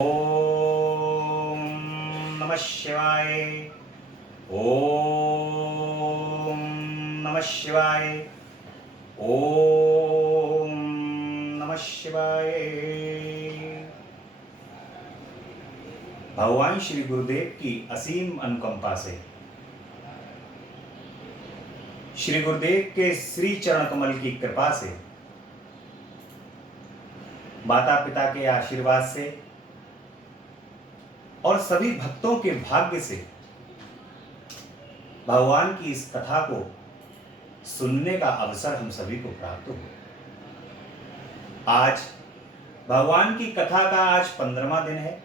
ओम नमः शिवाय। ओम नमः शिवाय। ओम नमः शिवाय। भगवान श्री गुरुदेव की असीम अनुकंपा से, श्री गुरुदेव के श्री चरण कमल की कृपा से, माता पिता के आशीर्वाद से और सभी भक्तों के भाग्य से भगवान की इस कथा को सुनने का अवसर हम सभी को प्राप्त हुआ। आज भगवान की कथा का आज 15वां दिन है।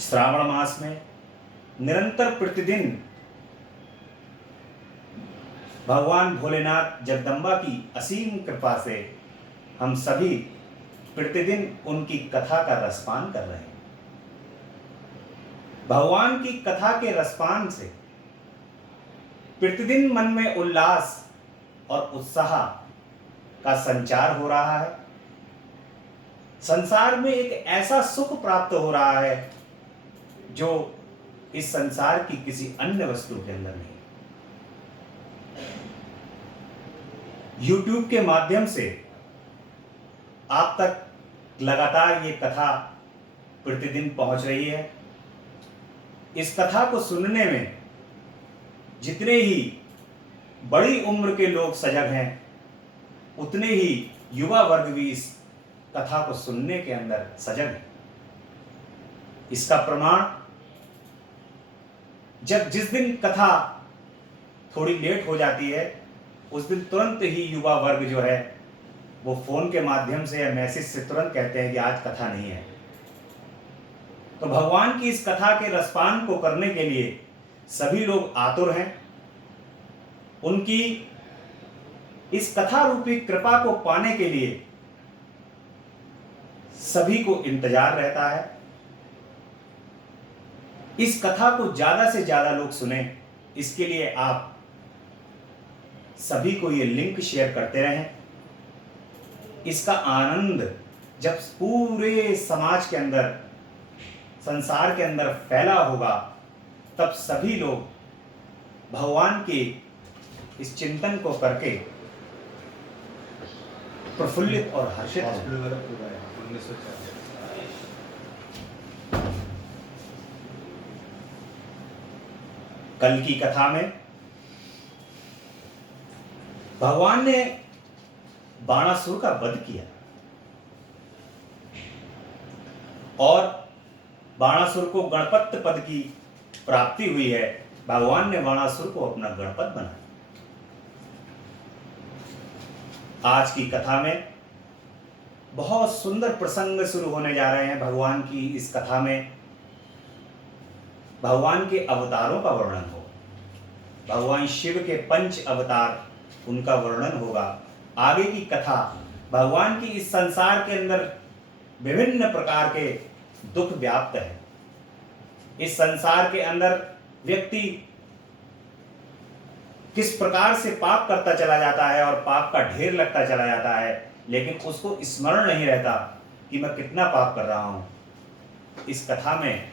श्रावण मास में निरंतर प्रतिदिन भगवान भोलेनाथ जगदम्बा की असीम कृपा से हम सभी प्रतिदिन उनकी कथा का रसपान कर रहे हैं। भगवान की कथा के रसपान से प्रतिदिन मन में उल्लास और उत्साह का संचार हो रहा है। संसार में एक ऐसा सुख प्राप्त हो रहा है जो इस संसार की किसी अन्य वस्तु के अंदर नहीं। YouTube के माध्यम से आप तक लगातार ये कथा प्रतिदिन पहुंच रही है। इस कथा को सुनने में जितने ही बड़ी उम्र के लोग सजग हैं, उतने ही युवा वर्ग भी इस कथा को सुनने के अंदर सजग है। इसका प्रमाण जिस दिन कथा थोड़ी लेट हो जाती है, उस दिन तुरंत ही युवा वर्ग जो है वो फोन के माध्यम से या मैसेज से तुरंत कहते हैं कि आज कथा नहीं है। तो भगवान की इस कथा के रसपान को करने के लिए सभी लोग आतुर हैं। उनकी इस कथा रूपी कृपा को पाने के लिए सभी को इंतजार रहता है। इस कथा को ज्यादा से ज्यादा लोग सुने, इसके लिए आप सभी को ये लिंक शेयर करते रहें। इसका आनंद जब पूरे समाज के अंदर, संसार के अंदर फैला होगा, तब सभी लोग भगवान के इस चिंतन को करके प्रफुल्लित और हर्षित होंगे। कल की कथा में भगवान ने बाणासुर का वध किया और बाणासुर को गणपत पद की प्राप्ति हुई है। भगवान ने बाणासुर को अपना गणपत बनाया। आज की कथा में बहुत सुंदर प्रसंग शुरू होने जा रहे हैं। भगवान की इस कथा में भगवान के अवतारों का वर्णन होगा। भगवान शिव के 5 अवतार, उनका वर्णन होगा। आगे की कथा भगवान की इस संसार के अंदर विभिन्न प्रकार के दुख व्याप्त है। इस संसार के अंदर व्यक्ति किस प्रकार से पाप करता चला जाता है और पाप का ढेर लगता चला जाता है, लेकिन उसको स्मरण नहीं रहता कि मैं कितना पाप कर रहा हूं। इस कथा में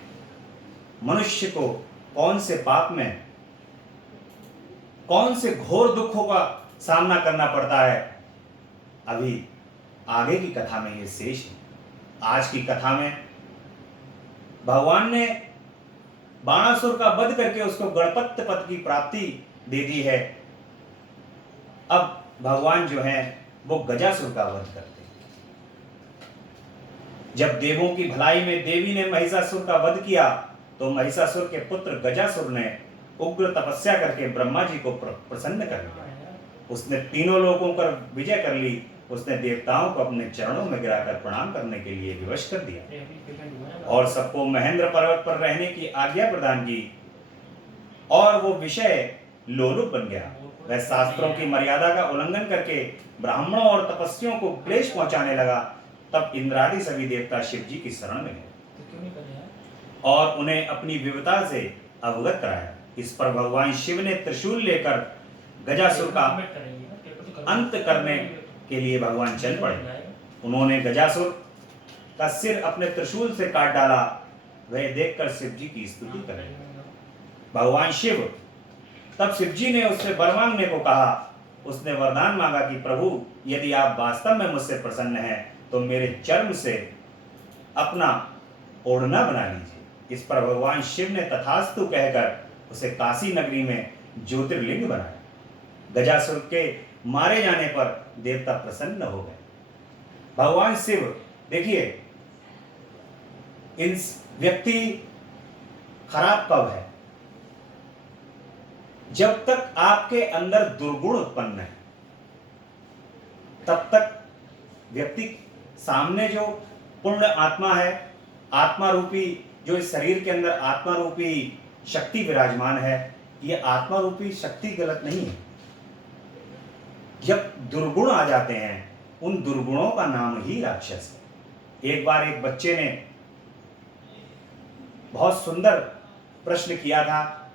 मनुष्य को कौन से पाप में, कौन से घोर दुखों का सामना करना पड़ता है, अभी आगे की कथा में ये शेष है। आज की कथा में भगवान ने बाणासुर का वध करके उसको गणपत पद की प्राप्ति दे दी है। अब भगवान जो है वो गजासुर का वध करते हैं। जब देवों की भलाई में देवी ने महिषासुर का वध किया, तो महिषासुर के पुत्र गजासुर ने उग्र तपस्या करके ब्रह्मा जी को प्रसन्न कर लिया। उसने तीनों लोगों पर विजय कर ली। उसने देवताओं को अपने चरणों में गिराकर प्रणाम करने के लिए विवश कर दिया और सबको महेंद्र पर्वत पर रहने की आज्ञा प्रदान की और वो विषय लोलुप बन गया। वह शास्त्रों की मर्यादा का उल्लंघन करके ब्राह्मणों और तपस्वियों को क्लेश पहुंचाने लगा। तब इंद्रादि सभी देवता शिव जी की शरण में गए और उन्हें अपनी विविधता से अवगत कराया। इस पर भगवान शिव ने त्रिशूल लेकर गजासुर का अंत करने के लिए भगवान चल पड़े। उन्होंने गजासुर का सिर अपने त्रिशूल से काट डाला, वह देखकर शिव जी की स्तुति करें। भगवान शिव, तब शिव जी ने उससे वर मांगने को कहा। उसने वरदान मांगा कि प्रभु, यदि आप वास्तव में मुझसे प्रसन्न हैं तो मेरे चर्म से अपना ओढ़ना बना लीजिए। इस पर भगवान शिव ने तथास्तु कहकर उसे काशी नगरी में ज्योतिर्लिंग बनाया। गजासुर के मारे जाने पर देवता प्रसन्न हो गए। भगवान शिव, देखिए, इन व्यक्ति खराब कब है? जब तक आपके अंदर दुर्गुण उत्पन्न है, तब तक व्यक्ति सामने जो पूर्ण आत्मा है, आत्मा रूपी जो इस शरीर के अंदर आत्मा रूपी शक्ति विराजमान है, ये आत्मा रूपी शक्ति गलत नहीं है। जब दुर्गुण आ जाते हैं, उन दुर्गुणों का नाम ही राक्षस है। एक बार एक बच्चे ने बहुत सुंदर प्रश्न किया था।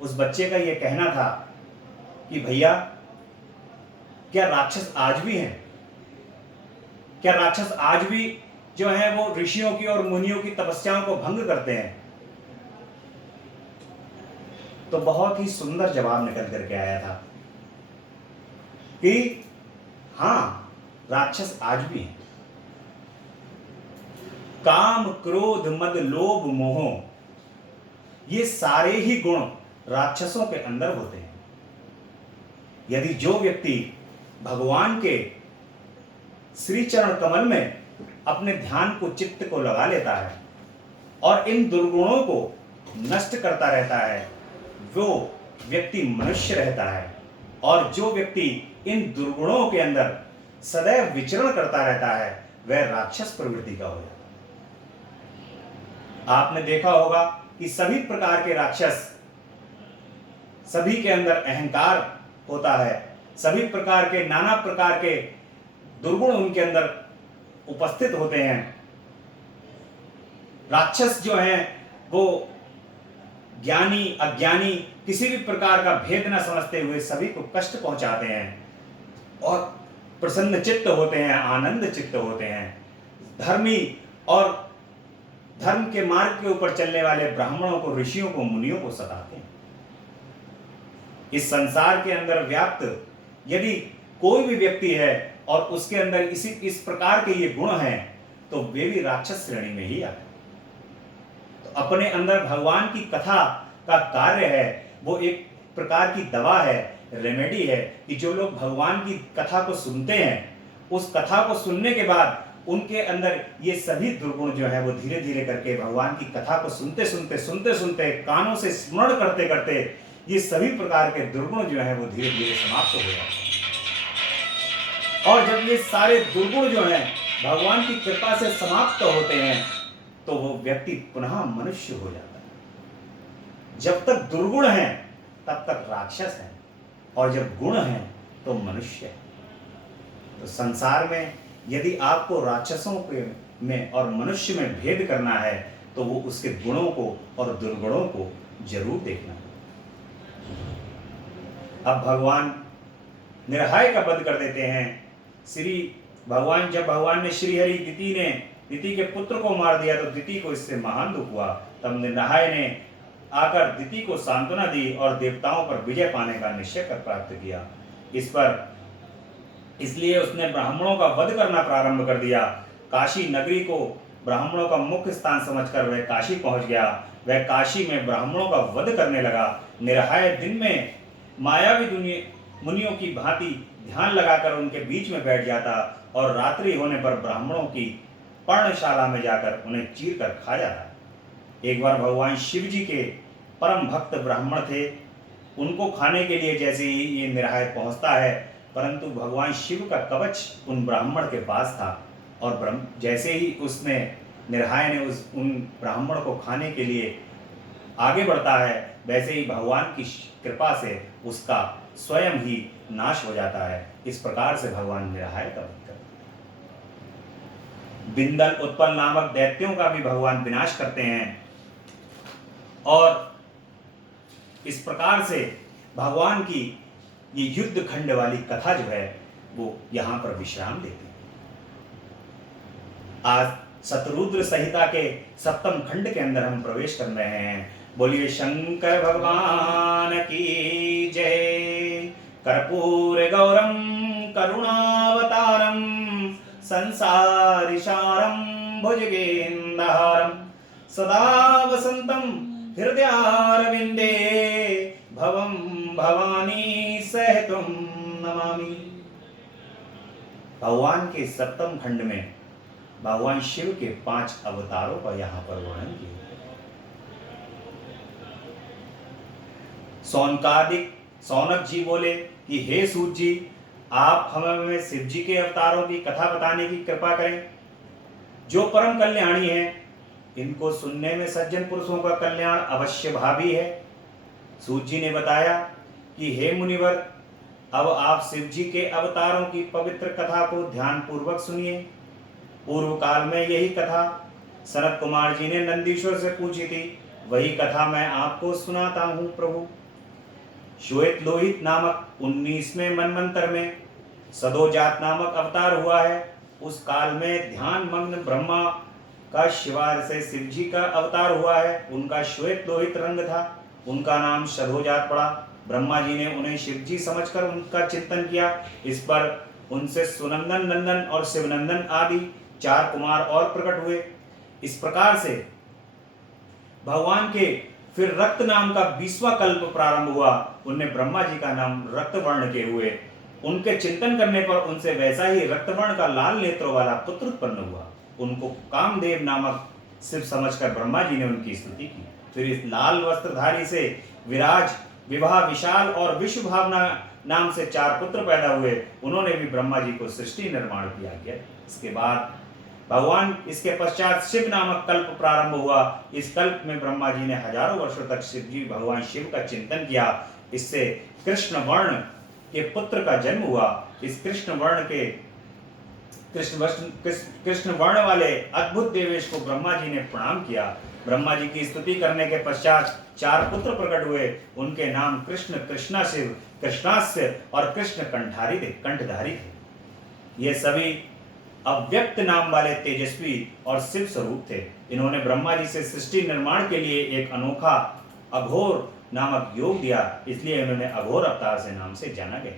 उस बच्चे का यह कहना था कि भैया, क्या राक्षस आज भी हैं? क्या राक्षस आज भी जो है वो ऋषियों की और मुनियों की तपस्याओं को भंग करते हैं? तो बहुत ही सुंदर जवाब निकल करके आया था कि हाँ, राक्षस आज भी हैं। काम, क्रोध, मद, लोभ, मोह, ये सारे ही गुण राक्षसों के अंदर होते हैं। यदि जो व्यक्ति भगवान के श्री चरण कमल में अपने ध्यान को, चित्त को लगा लेता है और इन दुर्गुणों को नष्ट करता रहता है, वो व्यक्ति मनुष्य रहता है। और जो व्यक्ति इन दुर्गुणों के अंदर सदैव विचरण करता रहता है, वह राक्षस प्रवृत्ति का हो जाता है। आपने देखा होगा कि सभी प्रकार के राक्षस, सभी के अंदर अहंकार होता है, सभी प्रकार के, नाना प्रकार के दुर्गुण उनके अंदर उपस्थित होते हैं। राक्षस जो हैं वो ज्ञानी, अज्ञानी, किसी भी प्रकार का भेद न समझते हुए सभी को कष्ट पहुंचाते हैं और प्रसन्न चित्त होते हैं, आनंद चित्त होते हैं। धर्मी और धर्म के मार्ग के ऊपर चलने वाले ब्राह्मणों को, ऋषियों को, मुनियों को सताते हैं। इस संसार के अंदर व्याप्त यदि कोई भी व्यक्ति है और उसके अंदर इस प्रकार के ये गुण हैं, तो वे भी राक्षस श्रेणी में ही आते हैं। तो अपने अंदर भगवान की कथा का कार्य है, वो एक प्रकार की दवा है, रेमेडी है, कि जो लोग भगवान की कथा को सुनते हैं, उस कथा को सुनने के बाद उनके अंदर ये सभी दुर्गुण जो है वो धीरे धीरे करके भगवान की कथा को सुनते सुनते कानों से स्मरण करते करते ये सभी प्रकार के दुर्गुण जो है वो धीरे धीरे समाप्त हो जाते हैं। और जब ये सारे दुर्गुण जो हैं भगवान की कृपा से समाप्त होते हैं, तो वो व्यक्ति पुनः मनुष्य हो जाता है। जब तक दुर्गुण हैं तब तक राक्षस हैं, और जब गुण हैं तो मनुष्य है। तो संसार में यदि आपको राक्षसों के में और मनुष्य में भेद करना है, तो वो उसके गुणों को और दुर्गुणों को जरूर देखना है। अब भगवान निरहाय का वध कर देते हैं। जब भगवान ने श्रीहरि दिति के पुत्र को मार दिया, तो दिति को इससे महान दुख हुआ। तब निरहाय ने आकर दिति को सांत्वना दी और देवताओं पर विजय पाने का निश्चय कर प्राप्त किया। इसलिए उसने ब्राह्मणों का वध करना प्रारंभ कर दिया। काशी नगरी को ब्राह्मणों का मुख्य स्थान समझकर वह काशी पहुंच गया। वह काशी में ब्राह्मणों का वध करने लगा। निरहाय दिन में मायावी मुनियों की भांति ध्यान लगाकर उनके बीच में बैठ जाता और रात्रि होने पर ब्राह्मणों की पर्णशाला में जाकर उन्हें चीर कर खा जाता। एक बार भगवान शिव जी के परम भक्त ब्राह्मण थे, उनको खाने के लिए जैसे ही ये निरहाय पहुंचता है, परंतु भगवान शिव का कवच उन ब्राह्मण के पास था, और जैसे ही निरहाय ने उन ब्राह्मण को खाने के लिए आगे बढ़ता है, वैसे ही भगवान की कृपा से उसका स्वयं ही नाश हो जाता है। इस प्रकार से भगवान निरहाय का वध करते हैं। बिंदल उत्पल नामक दैत्यों का भी भगवान विनाश करते हैं, और इस प्रकार से भगवान की ये युद्ध खंड वाली कथा जो है वो यहाँ पर विश्राम देती है। आज शतरुद्र संहिता के सप्तम खंड के अंदर हम प्रवेश कर रहे हैं। बोलिए शंकर भगवान की जय। कर्पूर गौरम करुणावतारम संसारिसारम भुजगेन्द्रहारम सदा वसंतम हृदयारविंदे भवम भवानी सहितम नमामि। भगवान के सप्तम खंड में भगवान शिव के 5 अवतारों का यहां पर वर्णन किया। सौनक जी बोले कि हे सूत जी, आप हमें शिव जी के अवतारों की कथा बताने की कृपा करें, जो परम कल्याणी है। इनको सुनने में सज्जन पुरुषों का कल्याण अवश्य भावी है। सूत जी ने बताया कि हे मुनिवर, अब आप शिव जी के अवतारों की पवित्र कथा को ध्यान पूर्वक सुनिए। पूर्व काल में यही कथा सनत कुमार जी ने नंदीश्वर से पूछी थी, वही कथा मैं आपको सुनाता हूं प्रभु। श्वेत लोहित नामक 19वें मनवंतर में सदोजात नामक अवतार हुआ है। उस काल में ध्यान मग्न ब्रह्मा का शिवार से शिव जी का अवतार हुआ है। उनका श्वेत लोहित रंग था, उनका नाम सदोजात पड़ा। ब्रह्मा जी ने उन्हें शिव जी समझकर उनका चिंतन किया। इस पर उनसे सुनंदन नंदन और शिवनंदन आदि 4 कुमार और प्रकट हुए। इस प्रकार से भगवान के फिर रक्त नाम का 20वां कल्प प्रारंभ हुआ। उनमें ब्रह्मा जी का नाम रक्त वर्ण के हुए। उनके चिंतन करने पर उनसे वैसा ही रक्त वर्ण का लाल नेत्रों वाला पुत्र उत्पन्न हुआ। उनको कामदेव नामक शिव समझकर ब्रह्मा जी ने उनकी स्तुति की। फिर इस लाल वस्त्रधारी से विराज, विवाह, विशाल और विश्व भावना नाम से 4 पुत्र पैदा हुए। उन्होंने भी ब्रह्मा जी को सृष्टि निर्माण किया गया। इसके बाद भगवान इसके पश्चात शिव नामक कल्प प्रारंभ हुआ। इस कल्प में ब्रह्मा जी ने हजारों वर्षों तक शिव जी भगवान शिव का चिंतन किया। इससे कृष्ण वर्ण के पुत्र का जन्म हुआ। इस कृष्ण वर्ण वाले अद्भुत देवेश को ब्रह्मा जी ने प्रणाम किया। ब्रह्मा जी की स्तुति करने के पश्चात 4 पुत्र प्रकट हुए। उनके नाम कृष्ण, कृष्णाशिव, कृष्णास्य और कृष्ण कंठधारी थे। ये सभी अव्यक्त नाम वाले तेजस्वी और शिव स्वरूप थे। इन्होंने ब्रह्मा जी से सृष्टि निर्माण के लिए एक अनोखा अघोर नामक योग दिया, इसलिए इन्होंने अघोर अवतार से नाम से जाना गया।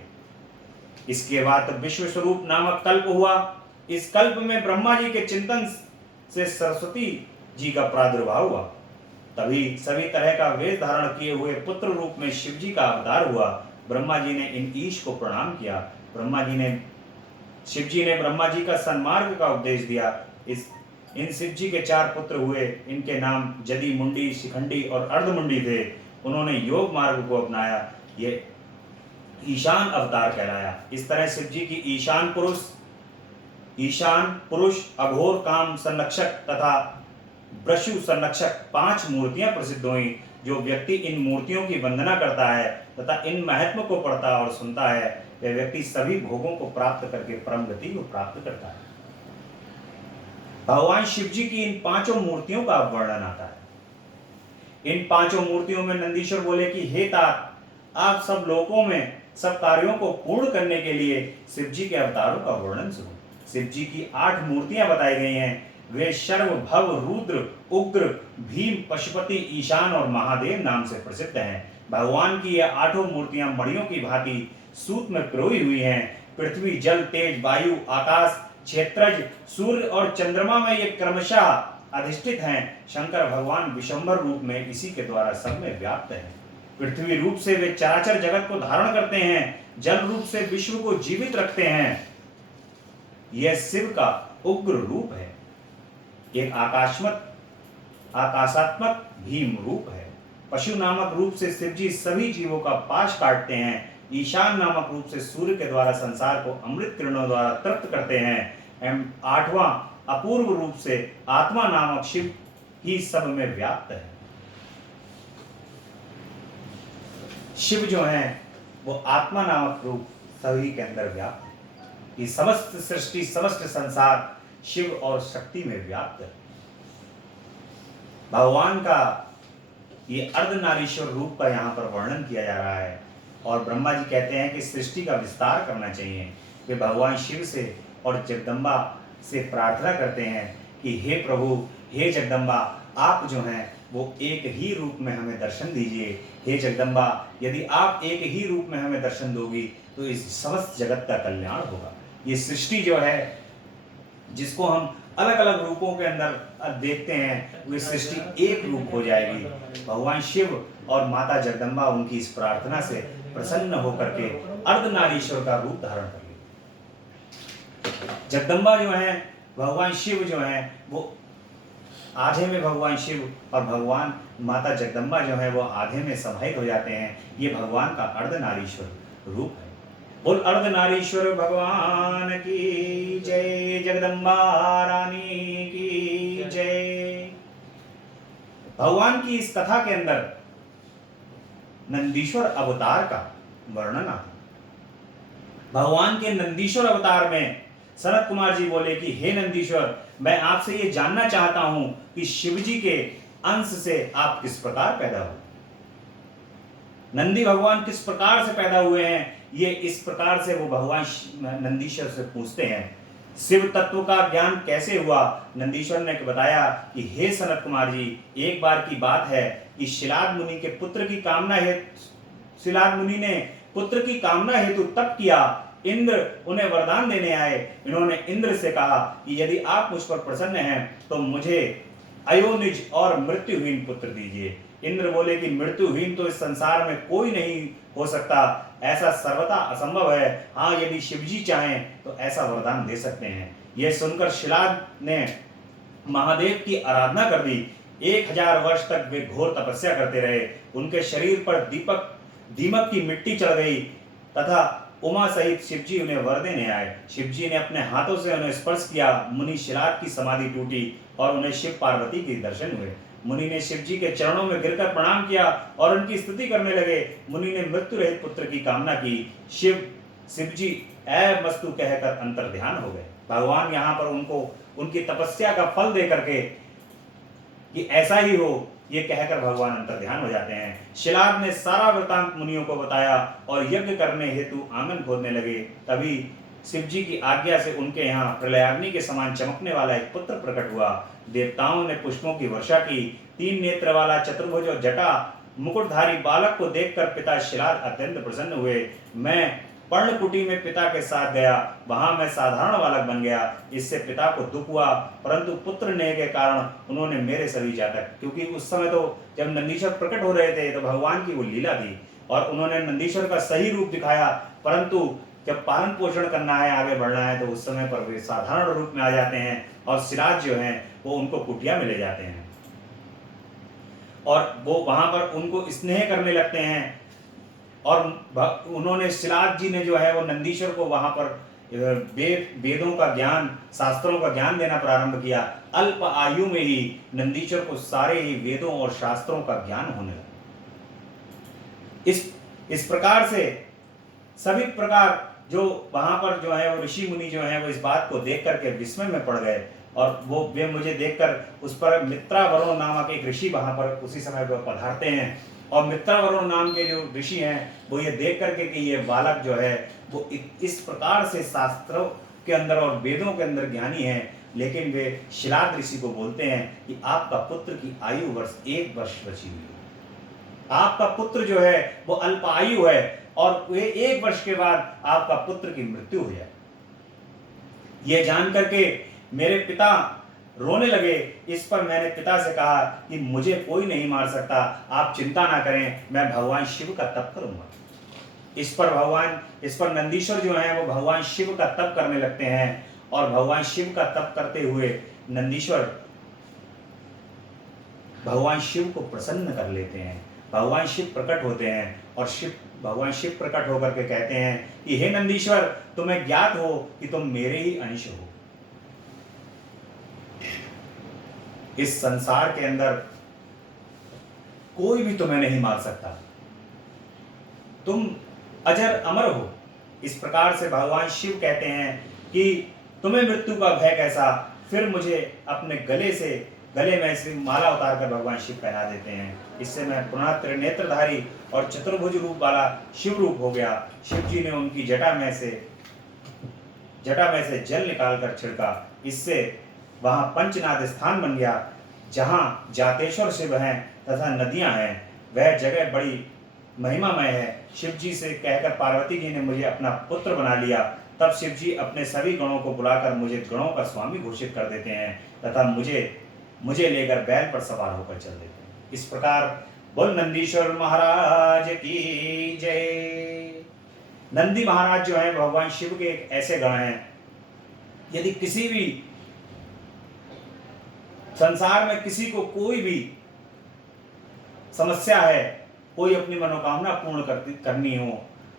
इसके बाद विश्व स्वरूप नामक कल्प हुआ। इस कल्प में ब्रह्मा जी के चिंतन से सरस्वती जी का प्रादुर्भाव हुआ। तभी सभी तरह का वेश धारण किए हुए पुत्र रूप में शिव जी का अवतार हुआ। ब्रह्मा जी ने इन ईश को प्रणाम किया। शिव जी ने ब्रह्मा जी का सन्मार्ग का उपदेश दिया। इन शिव जी के 4 पुत्र हुए। इनके नाम जदी, मुंडी, शिखंडी और अर्धमुंडी थे। उन्होंने योग मार्ग को अपनाया। ये ईशान अवतार कहलाया। इस तरह शिव जी की ईशान पुरुष, अघोर काम संरक्षक तथा ब्रशु संरक्षक 5 मूर्तियां प्रसिद्ध हुई। जो व्यक्ति इन मूर्तियों की वंदना करता है तथा इन महत्व को पढ़ता और सुनता है, वह व्यक्ति सभी भोगों को प्राप्त करके परम गति को प्राप्त करता है। भगवान शिव जी की इन 5 मूर्तियों का वर्णन आता है। इन 5 मूर्तियों में नंदीश्वर बोले कि हे तात, आप सब लोगों में सब कार्यों को पूर्ण करने के लिए शिव जी के अवतारों का वर्णन सुनो। शिव जी की 8 मूर्तियां बताई गई हैं। वे शर्व, भव, रुद्र, उग्र, भीम, पशुपति, ईशान और महादेव नाम से प्रसिद्ध हैं। भगवान की ये 8 मूर्तियां मणियों की भांति सूत में पिरोई हुई हैं। पृथ्वी, जल, तेज, वायु, आकाश, क्षेत्रज, सूर्य और चंद्रमा में ये क्रमशः अधिष्ठित हैं। शंकर भगवान विशंबर रूप में इसी के द्वारा सब में व्याप्त हैं। पृथ्वी रूप से वे चराचर जगत को धारण करते हैं। जल रूप से विश्व को जीवित रखते हैं। यह शिव का उग्र रूप है। एक आकाशात्मक भीम रूप है। पशु नामक रूप से शिव जी सभी जीवों का पाश काटते हैं। ईशान नामक रूप से सूर्य के द्वारा संसार को अमृत किरणों द्वारा तृप्त करते हैं। एवं 8वां अपूर्व रूप से आत्मा नामक शिव ही सब में व्याप्त है। शिव जो है वो आत्मा नामक रूप सभी के अंदर व्याप्त है। ये समस्त सृष्टि, समस्त संसार शिव और शक्ति में व्याप्त है। भगवान का ये अर्धनारीश्वर रूप का यहाँ पर वर्णन किया जा रहा है। और ब्रह्मा जी कहते हैं कि सृष्टि का विस्तार करना चाहिए। वे भगवान शिव से और जगदम्बा से प्रार्थना करते हैं कि हे प्रभु, हे जगदम्बा, आप जो हैं वो एक ही रूप में हमें दर्शन दीजिए। हे जगदम्बा, यदि आप एक ही रूप में हमें दर्शन दोगी तो इस समस्त जगत का कल्याण होगा। ये सृष्टि जो है जिसको हम अलग अलग रूपों के अंदर देखते हैं, वो सृष्टि एक रूप हो जाएगी। भगवान शिव और माता जगदम्बा उनकी इस प्रार्थना से प्रसन्न होकर के अर्धनारीश्वर का रूप धारण कर लेते। जगदम्बा जो है, भगवान शिव जो है, वो आधे में भगवान शिव और भगवान माता जगदम्बा जो है वो आधे में समाहित हो जाते हैं। ये भगवान का अर्धनारीश्वर रूप है। बोल अर्धनारीश्वर भगवान की जय, जगदम्बा रानी की जय। भगवान की इस कथा के अंदर नंदीश्वर अवतार का वर्णन आता। भगवान के नंदीश्वर अवतार में सनत कुमार जी बोले कि हे नंदीश्वर, मैं आपसे ये जानना चाहता हूं कि शिव जी के अंश से आप किस प्रकार पैदा हुए। नंदी भगवान किस प्रकार से पैदा हुए हैं, ये इस प्रकार से वो भगवान नंदीश्वर से पूछते हैं। शिव तत्व का ज्ञान कैसे हुआ? नंदीश्वर ने बताया कि हे सनत कुमार जी, एक बार की बात है कि शिलाद मुनि के पुत्र की कामना है, शिलाद मुनि ने पुत्र की कामना हेतु तप किया। इंद्र उन्हें वरदान देने आए। इन्होंने इंद्र से कहा कि यदि आप मुझ पर प्रसन्न हैं तो मुझे अयोनिज और मृत्युहीन पुत्र दीजिए। इंद्र बोले कि मृत्युहीन तो इस संसार में कोई नहीं हो सकता, ऐसा सर्वथा असंभव है। हाँ, यदि शिवजी चाहें तो ऐसा वरदान दे सकते हैं। यह सुनकर शिलाद ने महादेव की आराधना कर दी। 1000 वर्ष तक वे घोर तपस्या करते रहे। उनके शरीर पर दीमक की मिट्टी चढ़ गई तथा उमा सहित शिवजी उन्हें वर देने आए। शिवजी ने अपने हाथों से उन्हें स्पर्श किया। मुनि शिलाद की समाधि टूटी और उन्हें शिव पार्वती के दर्शन हुए। मुनि ने शिवजी के चरणों में गिरकर प्रणाम किया और उनकी स्तुति करने लगे। मुनि ने मृत्यु रहित पुत्र की कामना की। शिवजी ऐ मस्तु कहकर अंतर ध्यान हो गए। भगवान यहाँ पर उनको उनकी तपस्या का फल दे करके कि ऐसा ही हो, ये कहकर भगवान अंतर ध्यान हो जाते हैं। शिलाद ने सारा वृतांत मुनियों को बताया और यज्ञ करने हेतु आंगन खोदने लगे। तभी शिवजी की आज्ञा से उनके यहाँ प्रलयाग्नि के समान चमकने वाला एक पुत्र प्रकट हुआ। देवताओं ने पुष्पों की वर्षा की। 3 नेत्र वाला चतुर्भुज और जटा मुकुटधारी बालक को देखकर पिता शिलाद अत्यंत प्रसन्न हुए। मैं पर्णकुटी में पिता के साथ गया, वहां मैं साधारण बालक बन गया। इससे पिता को दुख हुआ, परंतु पुत्र ने के कारण उन्होंने मेरे सभी जातक, क्योंकि उस समय तो जब नंदीश्वर प्रकट हो रहे थे तो भगवान की वो लीला थी और उन्होंने नंदीश्वर का सही रूप दिखाया, परंतु जब पालन पोषण करना है, आगे बढ़ना है, तो उस समय पर वे साधारण रूप में आ जाते हैं और सिराज जो हैं वो उनको कुटिया में ले जाते हैं और वो वहां पर उनको स्नेह करने लगते हैं। और उन्होंने शिलाद जी ने जो है वो नंदीश्वर को वहां पर वेदों का ज्ञान, शास्त्रों का ज्ञान देना प्रारंभ किया। अल्प आयु में ही नंदीश्वर को सारे ही वेदों और शास्त्रों का ज्ञान होने लगा। इस प्रकार से सभी प्रकार जो वहां पर जो है वो ऋषि मुनि जो है वो इस बात को देख करके विस्मय में पड़ गए और वे मुझे देखकर उस पर मित्रावरुण नामक एक ऋषि वहां पर उसी समय पर पधारते हैं और मित्रावरुण नाम के जो ऋषि हैं वो ये देख करके कि ये बालक जो है वो इस प्रकार से शास्त्रों के अंदर और वेदों के अंदर ज्ञानी है, लेकिन वे शिलाद ऋषि को बोलते हैं कि आपका पुत्र की आयु वर्ष 1 वर्ष बची हुई है। आपका पुत्र जो है वो अल्पायु है और वे 1 वर्ष के बाद आपका पुत्र की मृत्यु हो जाए। यह जान करके मेरे पिता रोने लगे। इस पर मैंने पिता से कहा कि मुझे कोई नहीं मार सकता, आप चिंता ना करें, मैं भगवान शिव का तप करूंगा। इस पर नंदीश्वर जो है वो भगवान शिव का तप करने लगते हैं और भगवान शिव का तप करते हुए नंदीश्वर भगवान शिव को प्रसन्न कर लेते हैं। भगवान शिव प्रकट होते हैं और भगवान शिव प्रकट होकर के कहते हैं कि हे नंदीश्वर, तुम्हें ज्ञात हो कि तुम मेरे ही अंश हो। इस संसार के अंदर कोई भी तुम्हें नहीं मार सकता, तुम अजर अमर हो। इस प्रकार से भगवान शिव कहते हैं कि तुम्हें मृत्यु का भय कैसा। फिर मुझे अपने गले में से माला उतार कर भगवान शिव पहना देते हैं। इससे मैं पुनः त्रिनेत्रधारी और चतुर्भुज रूप वाला शिव रूप हो गया। शिव जी ने उनकी जटा में से जल निकाल कर छिड़का। इससे वहाँ पंचनाद स्थान बन गया, जहाँ जातेश्वर शिव हैं तथा नदियाँ हैं। वह जगह बड़ी महिमामय है। शिव जी से कहकर पार्वती जी ने मुझे अपना पुत्र बना लिया। तब शिव जी अपने सभी गणों को बुलाकर मुझे गणों का स्वामी घोषित कर देते हैं तथा मुझे लेकर बैल पर सवार होकर चल देते हैं। इस प्रकार बोल नंदीश्वर महाराज की जय। नंदी महाराज जो है भगवान शिव के एक ऐसे गण हैं, यदि किसी भी संसार में किसी को कोई भी समस्या है, कोई अपनी मनोकामना पूर्ण करनी हो,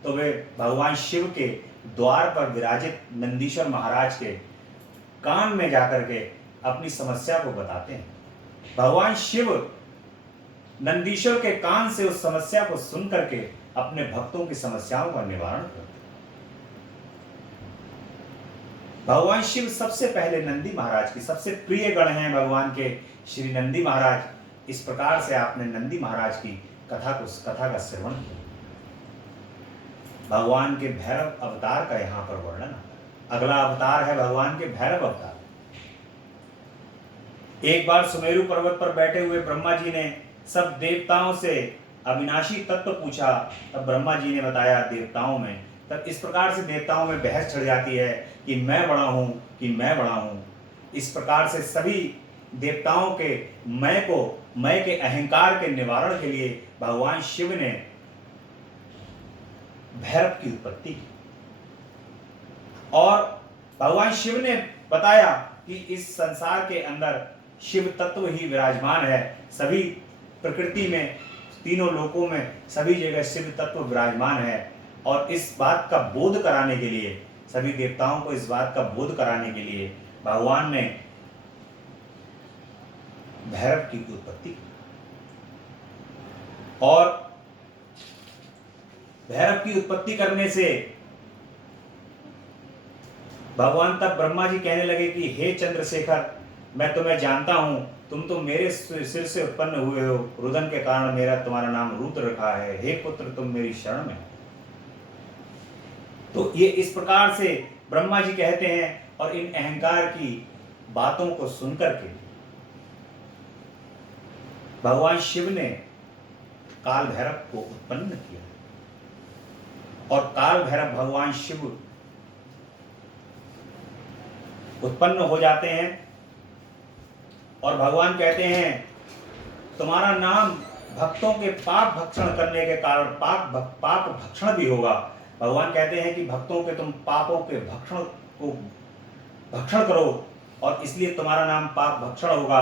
तो वे भगवान शिव के द्वार पर विराजित नंदीश्वर महाराज के कान में जाकर के अपनी समस्या को बताते हैं। भगवान शिव नंदीश्वर के कान से उस समस्या को सुन करके अपने भक्तों की समस्याओं का निवारण करते हैं। भगवान शिव सबसे पहले नंदी महाराज की सबसे प्रिय गण हैं भगवान के श्री नंदी महाराज। इस प्रकार से आपने नंदी महाराज की कथा का श्रवण किया। भगवान के भैरव अवतार का यहाँ पर वर्णन। अगला अवतार है भगवान के भैरव अवतार। एक बार सुमेरु पर्वत पर बैठे हुए ब्रह्मा जी ने सब देवताओं से अविनाशी तत्व पूछा। तब ब्रह्मा जी ने बताया देवताओं में। तब इस प्रकार से देवताओं में बहस छिड़ जाती है कि मैं बड़ा हूं कि मैं बड़ा हूं। इस प्रकार से सभी देवताओं के मैं के अहंकार के निवारण के लिए भगवान शिव ने भैरव की उत्पत्ति की। और भगवान शिव ने बताया कि इस संसार के अंदर शिव तत्व ही विराजमान है। सभी प्रकृति में, तीनों लोकों में, सभी जगह शिव तत्व विराजमान है। और इस बात का बोध कराने के लिए, सभी देवताओं को इस बात का बोध कराने के लिए भगवान ने भैरव की उत्पत्ति की। और भैरव की उत्पत्ति करने से भगवान तब ब्रह्मा जी कहने लगे कि हे चंद्रशेखर, मैं तुम्हें जानता हूं, तुम तो मेरे सिर से उत्पन्न हुए हो। रुदन के कारण मेरा तुम्हारा नाम रुद्र रखा है। हे पुत्र, तुम मेरी शरण में। तो ये इस प्रकार से ब्रह्मा जी कहते हैं। और इन अहंकार की बातों को सुनकर के भगवान शिव ने काल भैरव को उत्पन्न किया। और काल भैरव भगवान शिव उत्पन्न हो जाते हैं और भगवान कहते हैं तुम्हारा नाम भक्तों के पाप भक्षण करने के कारण पाप भक्षण भी होगा। भगवान कहते हैं कि भक्तों के तुम पापों के भक्षण करो और इसलिए तुम्हारा नाम पाप भक्षण होगा।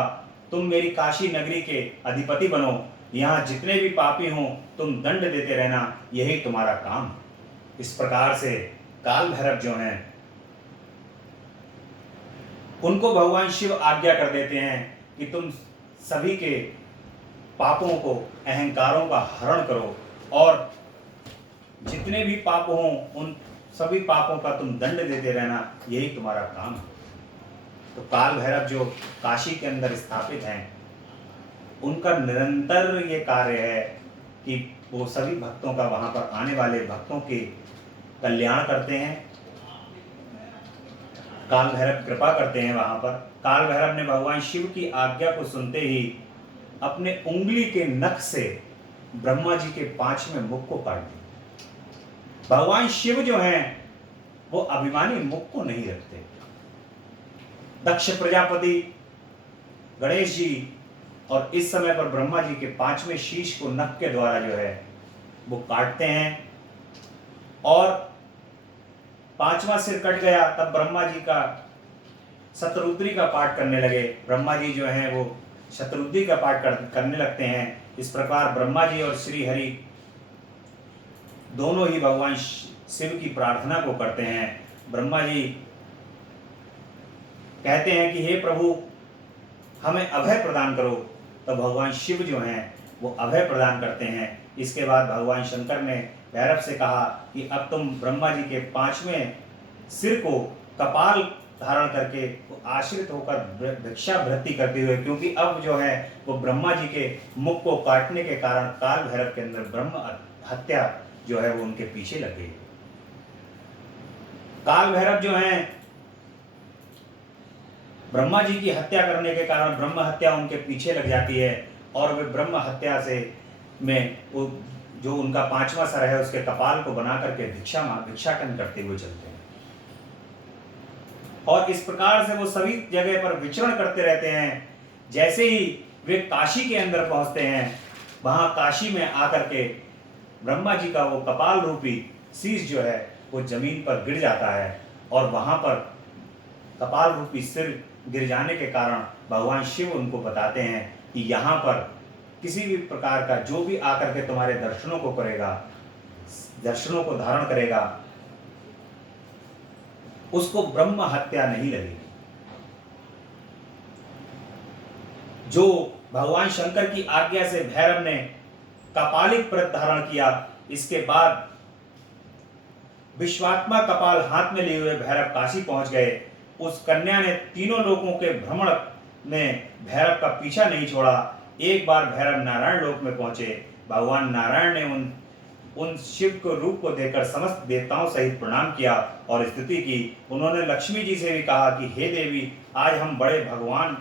तुम मेरी काशी नगरी के अधिपति बनो। यहाँ जितने भी पापी हों तुम दंड देते रहना, यही तुम्हारा काम। इस प्रकार से काल भैरव जो हैं उनको भगवान शिव आज्ञा कर देते हैं कि तुम सभी के पापों को, अहंकारों का हरण करो और जितने भी पाप हों उन सभी पापों का तुम दंड देते रहना, यही तुम्हारा काम है। तो काल भैरव जो काशी के अंदर स्थापित हैं, उनका निरंतर ये कार्य है कि वो सभी भक्तों का, वहां पर आने वाले भक्तों के कल्याण करते हैं। काल भैरव कृपा करते हैं वहां पर। काल भैरव ने भगवान शिव की आज्ञा को सुनते ही अपने उंगली के नख से ब्रह्मा जी के 5वें मुख को काट दिया। भगवान शिव जो हैं वो अभिमानी मुख को नहीं रखते। दक्ष प्रजापति, गणेश जी और इस समय पर ब्रह्मा जी के 5वें शीश को नख के द्वारा जो है वो काटते हैं। और 5वां सिर कट गया तब ब्रह्मा जी का शतरुद्री का पाठ करने लगे। ब्रह्मा जी जो हैं वो शतरुद्री का पाठ करने लगते हैं। इस प्रकार ब्रह्मा जी और श्री हरि दोनों ही भगवान शिव की प्रार्थना को करते हैं। ब्रह्मा जी कहते हैं कि हे प्रभु, हमें अभय प्रदान करो। तो भगवान शिव जो हैं वो अभय प्रदान करते हैं। इसके बाद भगवान शंकर ने भैरव से कहा कि अब तुम ब्रह्मा जी के 5वें सिर को कपाल धारण करके आश्रित होकर भिक्षा वृत्ति करते हुए, क्योंकि अब जो है वो ब्रह्मा जी के मुख को काटने के कारण काल भैरव के अंदर ब्रह्म हत्या जो है वो उनके पीछे लग गई। काल भैरव जो हैं ब्रह्मा जी की हत्या करने के कारण ब्रह्म हत्या उनके पीछे लग जाती है और वे ब्रह्म हत्या से में वो जो उनका पांचवा सर है उसके कपाल को बना करके भिक्षाटन करते हुए चलते हैं। और इस प्रकार से वो सभी जगह पर विचरण करते रहते हैं। जैसे ही वे काशी के अंदर पहुंचते हैं, वहां काशी में आकर के ब्रह्मा जी का वो कपाल रूपी शीश जो है वो जमीन पर गिर जाता है और वहां पर कपाल रूपी सिर गिर जाने के कारण भगवान शिव उनको बताते हैं कि यहाँ पर किसी भी प्रकार का जो भी आकर के तुम्हारे दर्शनों को करेगा, दर्शनों को धारण करेगा, उसको ब्रह्म हत्या नहीं लगेगी। जो भगवान शंकर की आज्ञा से भैरव ने कपालिक व्रत धारण किया, इसके बाद विश्वात्मा कपाल हाथ में लिए हुए भैरव काशी पहुंच गए। उस कन्या ने तीनों लोगों के भ्रमण में भैरव का पीछा नहीं छोड़ा। एक बार भैरव नारायण लोक में पहुंचे। भगवान नारायण ने उन शिव को रूप को देखकर समस्त देवताओं सहित प्रणाम किया और स्तुति की। उन्होंने लक्ष्मी जी से भी कहा कि हे देवी, आज हम बड़े भगवान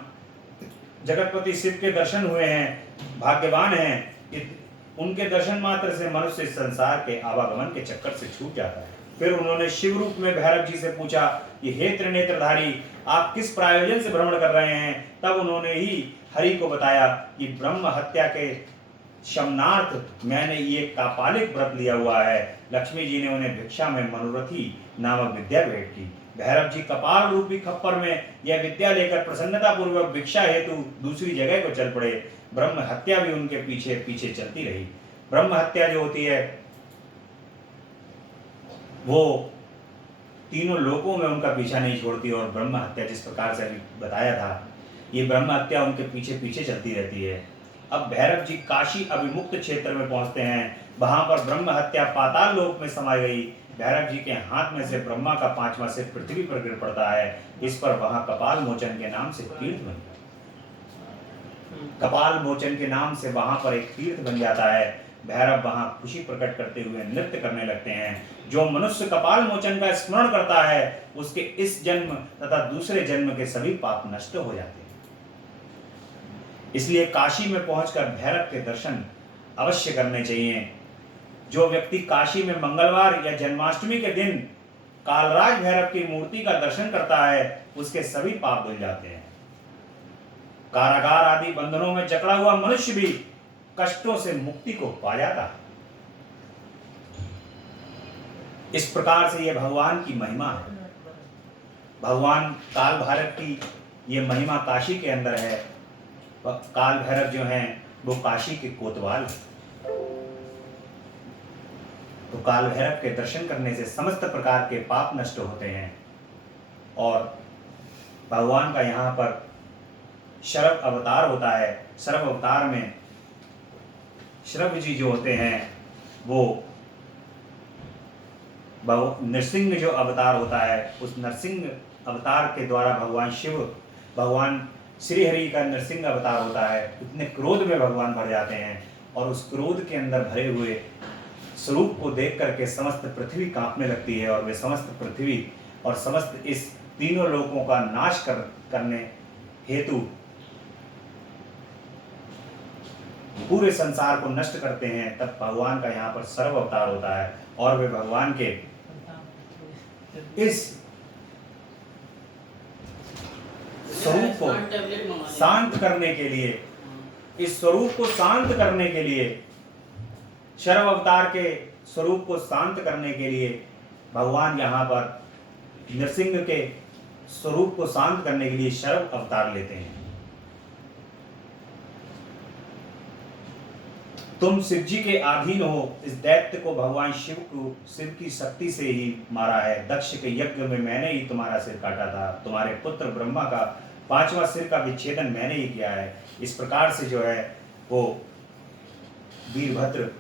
जगतपति शिव के दर्शन हुए हैं, भाग्यवान हैं। उनके दर्शन मात्र से मनुष्य संसार के आवागमन के चक्कर से छूट जाता है। फिर उन्होंने शिव रूप में भैरव जी से पूछा कि हे त्रिनेत्रधारी, आप किस प्रयोजन से भ्रमण कर रहे हैं? तब उन्होंने ही हरि को बताया कि ब्रह्म हत्या के शमनार्थ मैंने ये कापालिक व्रत लिया हुआ है। लक्ष्मी जी ने उन्हें भिक्षा में मनोरथी नामक विद्या भेंट की। भैरव जी कपाल रूपी खप्पर में यह विद्या लेकर प्रसन्नता पूर्वक भिक्षा हेतु दूसरी जगह को चल पड़े। ब्रह्म हत्या भी उनके पीछे पीछे चलती रही। ब्रह्म हत्या जो होती है वो तीनों लोकों में उनका पीछा नहीं छोड़ती और ब्रह्म हत्या जिस प्रकार से अभी बताया था, ये ब्रह्म हत्या उनके पीछे पीछे चलती रहती है। अब भैरव जी काशी अभिमुक्त क्षेत्र में पहुंचते हैं। वहां पर ब्रह्म हत्या पाताल लोक में समा गई। भैरव जी के हाथ में से ब्रह्मा का पांचवा सिर पृथ्वी पर गिर पड़ता है। इस पर वहां कपाल मोचन के नाम से तीर्थ बन कपाल मोचन के नाम से वहां पर एक तीर्थ बन जाता है। भैरव वहां खुशी प्रकट करते हुए नृत्य करने लगते हैं। जो मनुष्य कपाल मोचन का स्मरण करता है उसके इस जन्म तथा दूसरे जन्म के सभी पाप नष्ट हो जाते हैं। इसलिए काशी में पहुंचकर भैरव के दर्शन अवश्य करने चाहिए। जो व्यक्ति काशी में मंगलवार या जन्माष्टमी के दिन कालराज भैरव की मूर्ति का दर्शन करता है उसके सभी पाप धुल जाते हैं। कारागार आदि बंधनों में जकड़ा हुआ मनुष्य भी कष्टों से मुक्ति को पा जाता है। इस प्रकार से यह भगवान की महिमा है। भगवान काल भैरव की यह महिमा काशी के अंदर है। काल भैरव जो हैं वो काशी के कोतवाल हैं। तो काल भैरव के दर्शन करने से समस्त प्रकार के पाप नष्ट होते हैं। और भगवान का यहाँ पर शरभ अवतार होता है। शरभ अवतार में शरभ जी जो होते हैं वो नरसिंह जो अवतार होता है, उस नरसिंह अवतार के द्वारा भगवान शिव, भगवान श्री हरि का नरसिंह अवतार होता है। इतने क्रोध में भगवान भर जाते हैं और उस क्रोध के अंदर भरे हुए स्वरूप को देख करके समस्त पृथ्वी कांपने लगती है और वे समस्त पृथ्वी और समस्त इस तीनों लोकों का नाश करने हेतु पूरे संसार को नष्ट करते हैं। तब भगवान का यहाँ पर सर्व अवतार होता है और वे भगवान के इस स्वरूप को शांत करने के लिए, इस स्वरूप को शांत करने के लिए, शरभ अवतार के स्वरूप को शांत करने के लिए भगवान यहाँ पर नरसिंह के स्वरूप को शांत करने के लिए शरभ अवतार लेते हैं। तुम शिव जी के अधीन हो। इस दैत्य को भगवान शिव की शक्ति से ही मारा है। दक्ष के यज्ञ में मैंने ही तुम्हारा सिर काटा था। तुम्हारे पुत्र ब्रह्मा का पांचवा सिर का विच्छेदन मैंने ही किया है। इस प्रकार से जो है वो वीरभद्र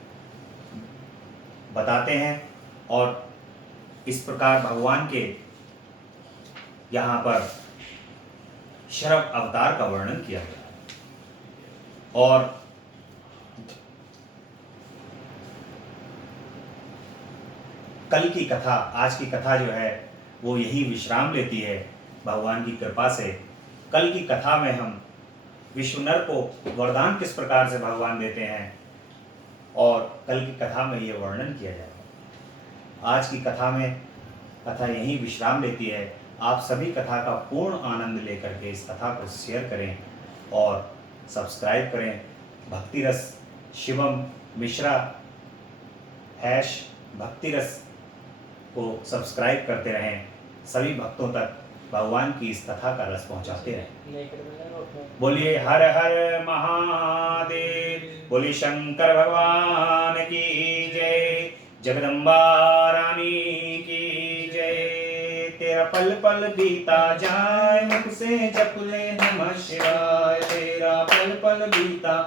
बताते हैं और इस प्रकार भगवान के यहाँ पर शरभ अवतार का वर्णन किया गया है। और कल की कथा, आज की कथा जो है वो यही विश्राम लेती है भगवान की कृपा से। कल की कथा में हम विश्वनर को वरदान किस प्रकार से भगवान देते हैं और कल की कथा में ये वर्णन किया जाएगा। आज की कथा में कथा यहीं विश्राम लेती है। आप सभी कथा का पूर्ण आनंद लेकर के इस कथा को शेयर करें और सब्सक्राइब करें। भक्तिरस शिवम मिश्रा #भक्तिरस को सब्सक्राइब करते रहें। सभी भक्तों तक भगवान की इस कथा का रस पहुंचाते रहें। बोलिए हर हर महादेव, बोलिए शंकर भगवान की जय, जगदम्बा रानी की जय। तेरा पल पल बीता जाए मुख से जप ले नमः शिवाय, तेरा पल पल बीता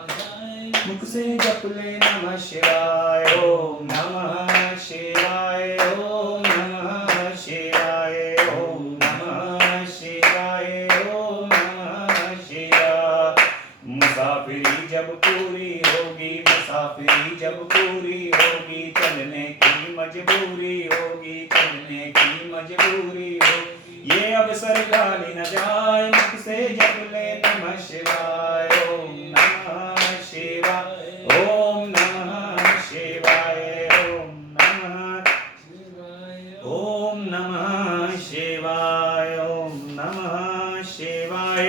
मुख से जप ले नमः शिवाय। ओम नमः शिवाय, ओम नमः शिवाय, ओम नमः शिवाय, ओम नमः शिवाय। मुसाफिरी जब पूरी होगी, मुसाफिरी जब पूरी होगी, चलने की मजबूरी होगी, चलने की मजबूरी होगी। ये अवसर खाली न जाए मुख से जप ले नमः शिवाय। ओम नमः शिवाय, ओम नमः शिवाय, ओम नमः शिवाय, ओम नमः शिवाय, ओम नमः शिवाय,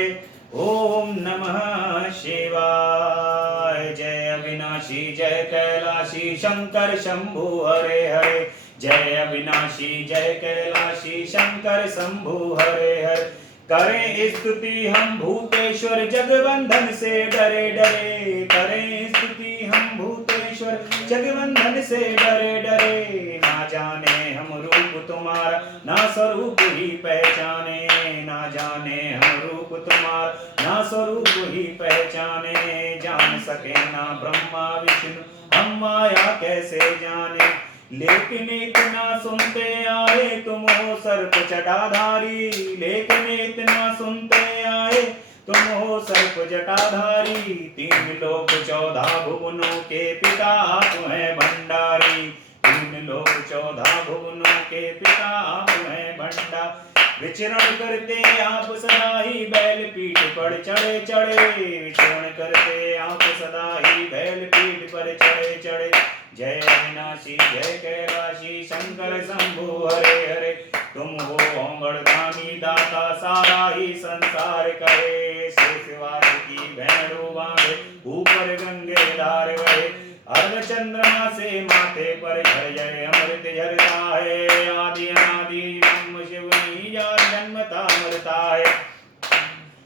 ओम नमः शिवाय। जय अविनाशी जय कैलाशी शंकर शंभु हरे हरे, जय अविनाशी जय कैलाशी शंकर शंभु हरे हरे। करें स्तुति हम भूतेश्वर जगबंधन से डरे डरे, करें स्तुति हम भूतेश्वर जगबंधन से डरे डरे। ना जाने हम रूप तुम्हारा ना स्वरूप ही पहचाने, ना जाने हम रूप तुम्हारा ना स्वरूप ही पहचाने। जान सके ना ब्रह्मा विष्णु हम माया कैसे जाने, लेकिन इतना सुनते आए तुम हो सर्प जटाधारी, लेकिन इतना सुनते आए तुम हो सर्प जटाधारी। 3 लोक 14 भुवनों के पिता आप हैं भंडारी, 3 लोक 14 भुवनों के पिता आप हैं भंडारी। विचरण करते आप सदा ही बैल पीठ पर चढ़े चढ़े, विचरण करते आप सदा ही बैल पीठ पर चढ़े चढ़े। जय अविनाशी जय कैलाशी शंकर शंभु हरे हरे, तुम हो ओंगड़धामी दाता सारा ही संसार करे। शेषवास की भैरू बांधे ऊपर गंगे धार बहे, अर्ध चंद्रमा से माथे पर झर जय अमृत झरता है। आदि अनादि ब्रह्म शिव नहीं जात जन्मता मरता है।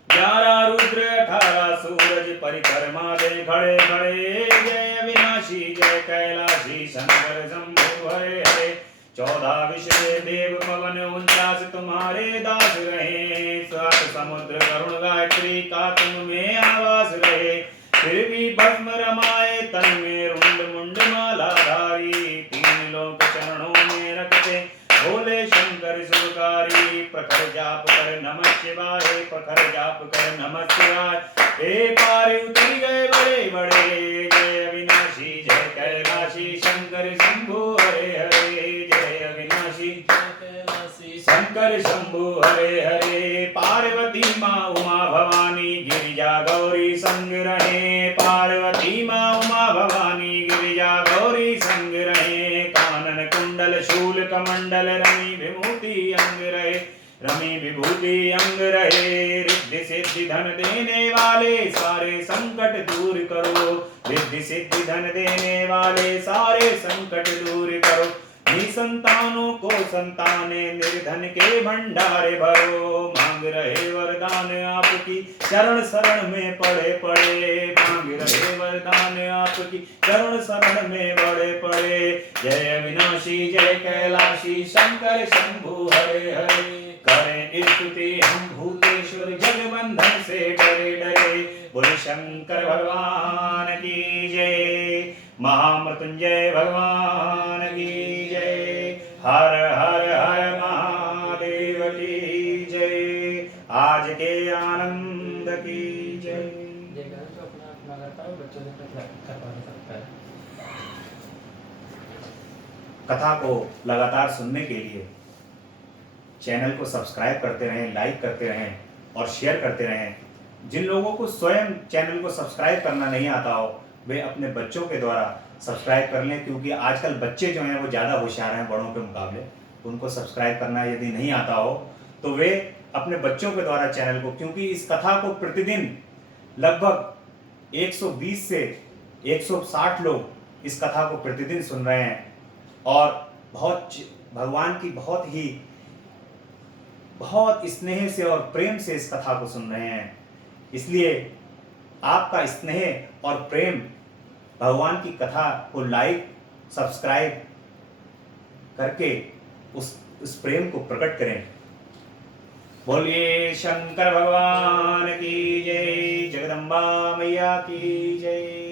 11 रुद्र 18 सूरज परिक्रमा दे खड़े खड़े। जय अविनाशी जय कैलाशी शंकर शंभु हरे हरे, 14 विश्व देव पवन 49 तुम्हारे दास रहे। 7 समुद्र करुण गायत्री का तुम में आवास रहे, फिर भी भस्म रमाए तन में रुंड मुंड माला धारी। 3 लोक चरणों में रखते भोले शंकर सुरकारी। प्रखर जाप कर नमः शिवाय, प्रखर जाप कर नमः शिवाय। हे पार उतर गए बड़े बड़े, जय अविनाशी जय कैलाशी शंकर शंभु हरे हरे, जय अविनाशी शंकर शंभु हरे हरे। पार्वती माँ उमा भवानी गिरिजा गौरी संग रहे, पार्वती माँ उमा भवानी गिरिजा गौरी संग रहे। कानन कुंडल शूल कमंडल रमी विभूति अंग रहे, रमी विभूति अंग रहे। रिद्धि सिद्धि धन देने वाले सारे संकट दूर करो, रिद्धि सिद्धि धन देने वाले सारे संकट दूर करो। निसंतानों को संताने निर्धन के भंडारे भरो। मांग रहे वरदान आपकी चरण शरण में पड़े पड़े, मांग रहे वरदान आपकी चरण शरण में पड़े पड़े। जय अविनाशी जय कैलाशी शंकर शंभु हरे हरे, करें स्तुति हम भूतेश्वर जगबंधन से डरे डरे। बोले शंकर भगवान की जय, महामृत्युंजय भगवान की जय, हर हर हर महादेव की जय, आज के आनंद की जय। कथा को लगातार सुनने के लिए चैनल को सब्सक्राइब करते रहें, लाइक करते रहें और शेयर करते रहें। जिन लोगों को स्वयं चैनल को सब्सक्राइब करना नहीं आता हो, वे अपने बच्चों के द्वारा सब्सक्राइब कर लें, क्योंकि आजकल बच्चे जो हैं वो ज़्यादा होशियार हैं बड़ों के मुकाबले। उनको सब्सक्राइब करना यदि नहीं आता हो तो वे अपने बच्चों के द्वारा चैनल को, क्योंकि इस कथा को प्रतिदिन लगभग 120 से 160 लोग इस कथा को प्रतिदिन सुन रहे हैं और भगवान की बहुत स्नेह से और प्रेम से इस कथा को सुन रहे हैं। इसलिए आपका स्नेह और प्रेम भगवान की कथा को लाइक सब्सक्राइब करके उस प्रेम को प्रकट करें। बोलिए शंकर भगवान की जय, जगदम्बा मैया की जय।